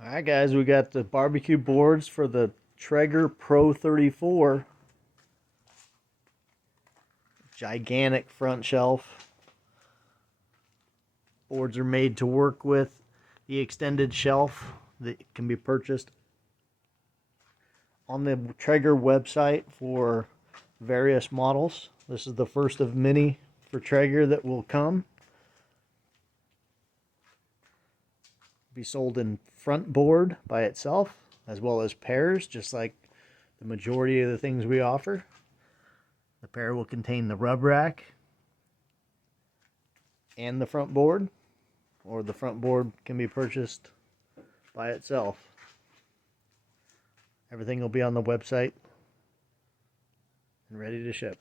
Alright guys, we got the barbecue boards for the Traeger Pro 34. Gigantic front shelf. Boards are made to work with the extended shelf that can be purchased on the Traeger website for various models. This is the first of many for Traeger that will come. Be sold in front board by itself as well as pairs, just like the majority of the things we offer. The pair will contain the rub rack and the front board, or the front board can be purchased by itself. Everything will be on the website and ready to ship.